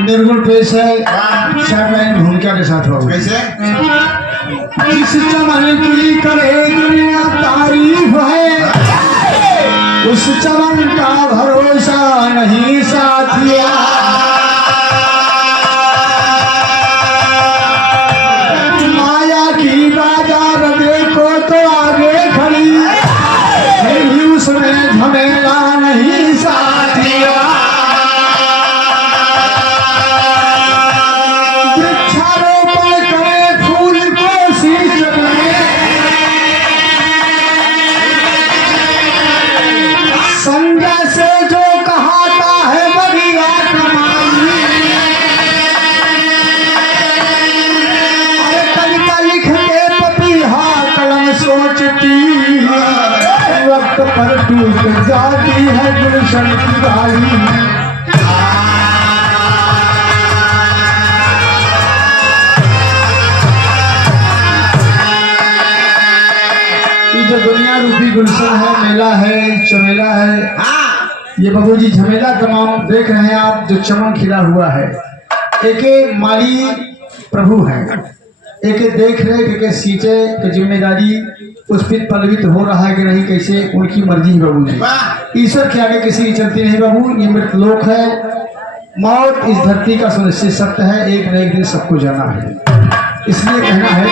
निर्गुण पेश है शायद भूमिका के साथ होगा। कैसे? जिस चमन की करे दुनिया तारीफ है, उस चमन का भरोसा नहीं साथिया। माया की बाजार देखो तो आगे खड़ी, फिर भी उसमें झमेला नहीं साथिया। वक्त पर टूट जाती है गुलशन की डाली। ये जो दुनिया रूपी गुलशन है, मेला है, चमेला है, ये बाबूजी झमेला तमाम देख रहे हैं आप, जो चमन खिला हुआ है। एक माली प्रभु है, एक देख रेख, एक सींचे की जिम्मेदारी उस पर पलवित हो रहा है कि नहीं, कैसे उनकी मर्जी है बाबू जी। ईश्वर के आगे किसी की चलती नहीं बाबू। ये मृत लोक है, मौत इस धरती का सुनिश्चित सत्य है, एक न एक दिन सबको जाना है। इसलिए कहना है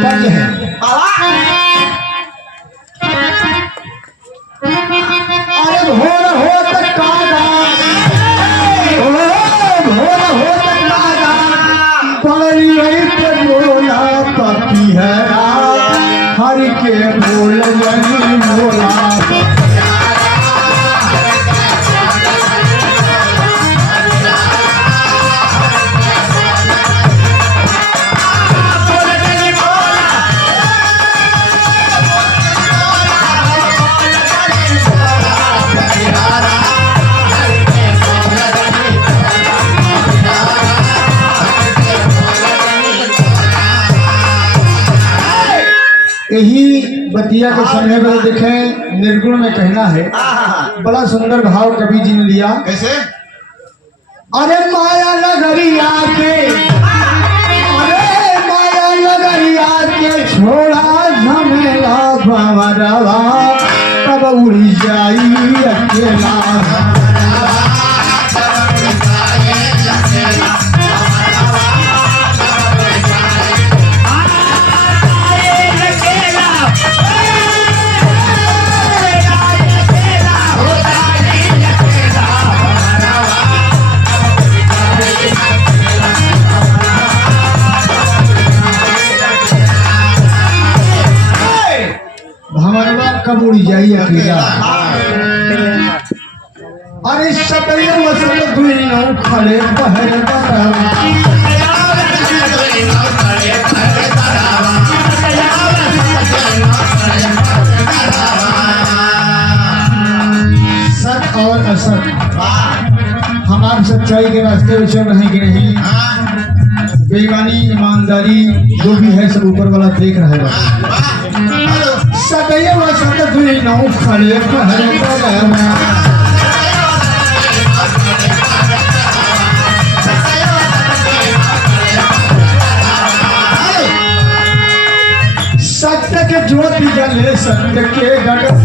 क्या है अरे भोर हो तक बोला पपी है हर के बोल बोला। यही बतिया के समय में देखें, निर्गुण में कहना है, बड़ा सुंदर भाव कवि जी ने लिया। कैसे? अरे माया नगरिया के, अरे माया नगरिया के छोड़ा झमेला भंवरवा, तब उड़ी जाई अकेला। कब उड़ी जाई अकेला। अरे सतैया मसल दुई नौ खड़े पहर बरवा, सत और असत हम आप सच्चाई के रास्ते में चल रहे कि नहीं, बेईमानी ईमानदारी जो भी है सब ऊपर वाला देख रहा है। सदैव सत दुई नौ खड़े पहर बरवा, सत्य के ज्योति जले सत्य के गगन,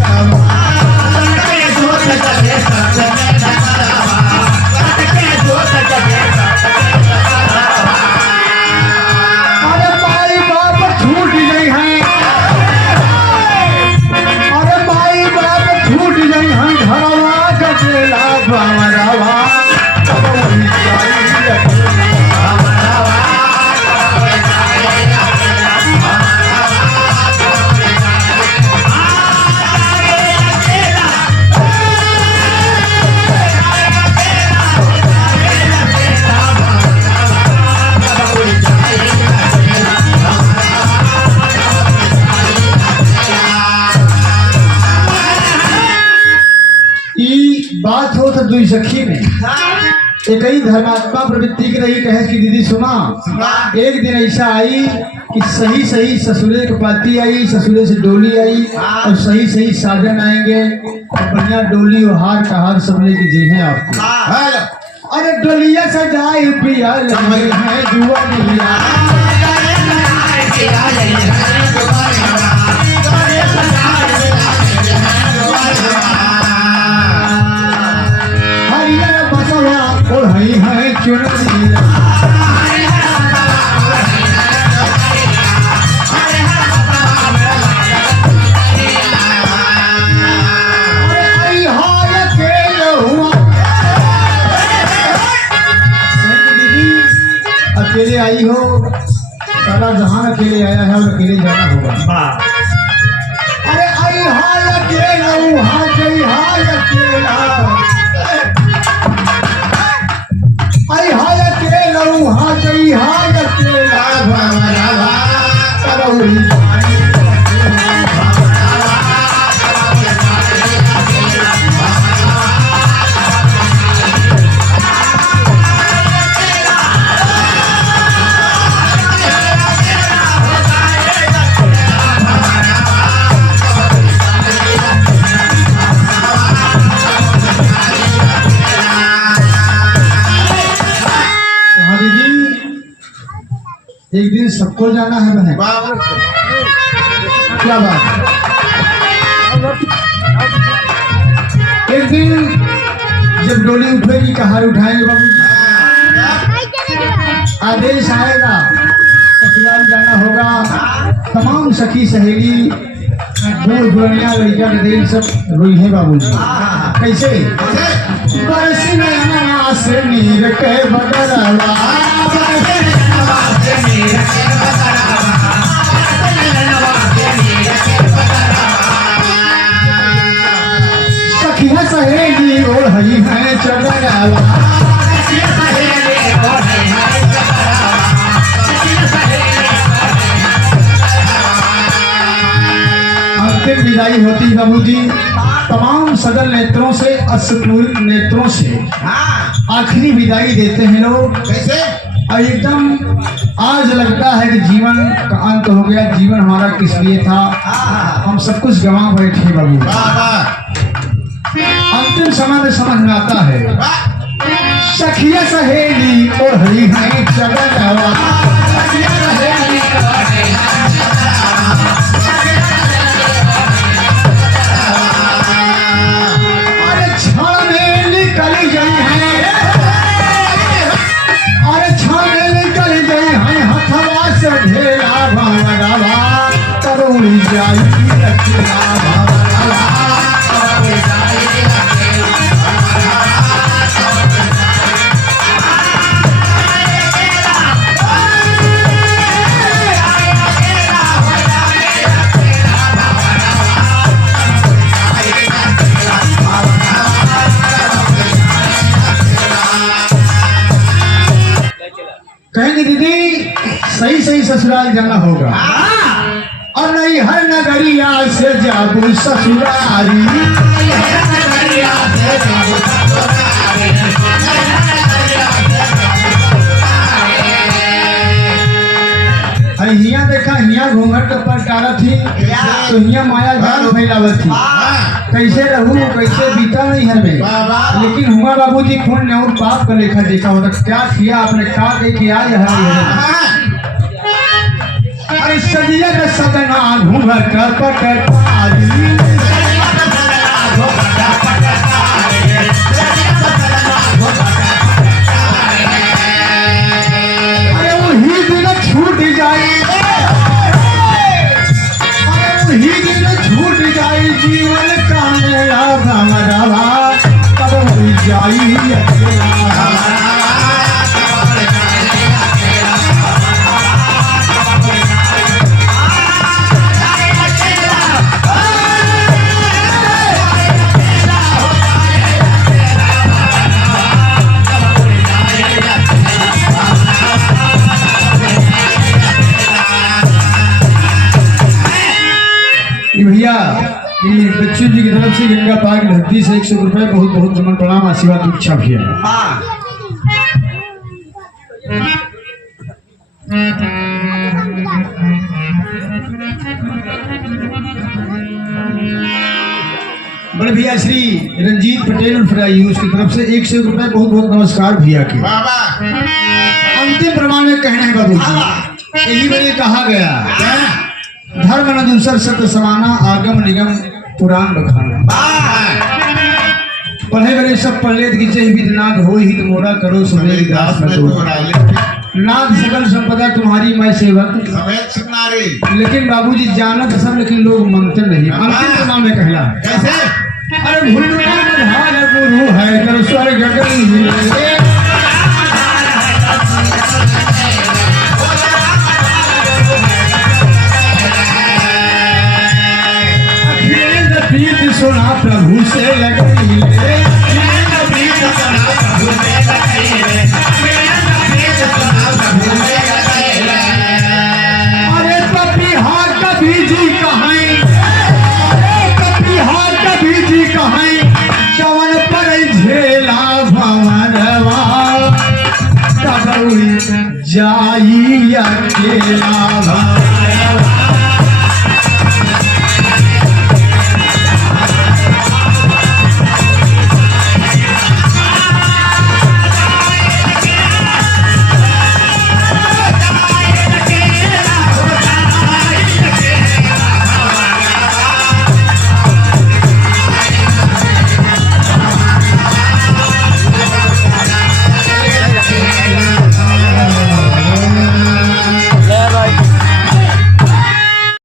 अरे माई बाप छूट गई है, अरे माई बाप छूट गई भंवरवा तब होई जाई अकेला। बात हो तो दुई सखी में एक ही धर्मात्मा प्रवृत्ति की रही कहे कि दीदी सुना, एक दिन ऐसा आई कि सही सही ससुरे की पाती आई, ससुरे से डोली आई और सही सही साधन आएंगे और बढ़िया डोली और हार का हार सब लेके जी हैं आपको। अरे डोलिया सजाई पिया लगे हैं जुआ डोलिया और हई है चुनरिया अकेले आई हो, सारा जहान अकेले आया है और अकेले जाना होगा। अरे आई हाय अकेला वहाँ गई हाय अकेला, आई हाय अकेला वहाँ गई हाय अकेला भंवरवा तब होई जाई एक दिन सबको जाना है बहन, क्या बात है? एक दिन जब डोली उठेगी कहार उठाएंगे बाबू, आदेश आएगा ससुराल जाना होगा। तमाम सखी सहेली बूढ़ बुढ़िया लड़का के सब रोई है बाबू जी। कैसे बरसी नैना से नीर के बदलवा सखिया सहेली और हई है चढ़ावा अंतिम विदाई होती बाबूजी तमाम सदर नेत्रों से अष्टपूर्व नेत्रों से आखिरी विदाई देते हैं लोग। कैसे? और एकदम आज लगता है कि जीवन का अंत हो गया, जीवन हमारा किस लिए था, हम सब कुछ गंवा बैठे बाबू। अंतिम समय में समझ में आता है सखिया सहेली और हरी है चढ़ावा ढेला भंवरवा तब होई जाई अकेला भंवरवा तब होई जाई कहेंगे दीदी सही सही ससुराल जाना होगा और नहीं हर नगरिया से जाबू ससुरारी। हिया देखा हिया घूंघट पर डाला थी तो हिया माया जाल फैलावत थी, कैसे रहूं कैसे बीता नहीं है मैं। लेकिन हुआ बाबूजी खून ने और पाप का लेखा देखा होता, क्या किया आपने क्या किया अरे सदिया का सदना घूंघट पट अरे वही दिन छूट जाए, ही दिन छूट जाए जीवन का मेरा भंवरवा तब होई जाई अकेला। भैया ये बच्चों जी की तरफ से गंगा पाक धरती से 100 रुपए बहुत बहुत नमन प्रणाम आशीर्वाद की इच्छा भैया। बड़े भैया श्री रंजीत पटेल उर्फरायूज की तरफ से 100 रुपए बहुत बहुत नमस्कार भैया के। अंतिम प्रमाण में कहना है बाबू जी, यही मैंने कहा गया धर्म न दूसर सत्य समाना आगम निगम पुराण बखाना। पढ़े बड़े सब पढ़लेत की चही विदनाद हो ही मोरा करो सुमेर दास नाथ सकल संपदा तुम्हारी मैं सेवक। लेकिन बाबूजी जानत सब लेकिन लोग मानते नहीं। अंतिम प्रमाण में कहला कैसे? अरे गुरु है कर स्वर्ग गगन सुना प्रभु से लगी अरे पपीहा कभी जी कहाई, अरे पपीहा कभी जी कहाई चवन पर झेला भवरवा जाई अकेला।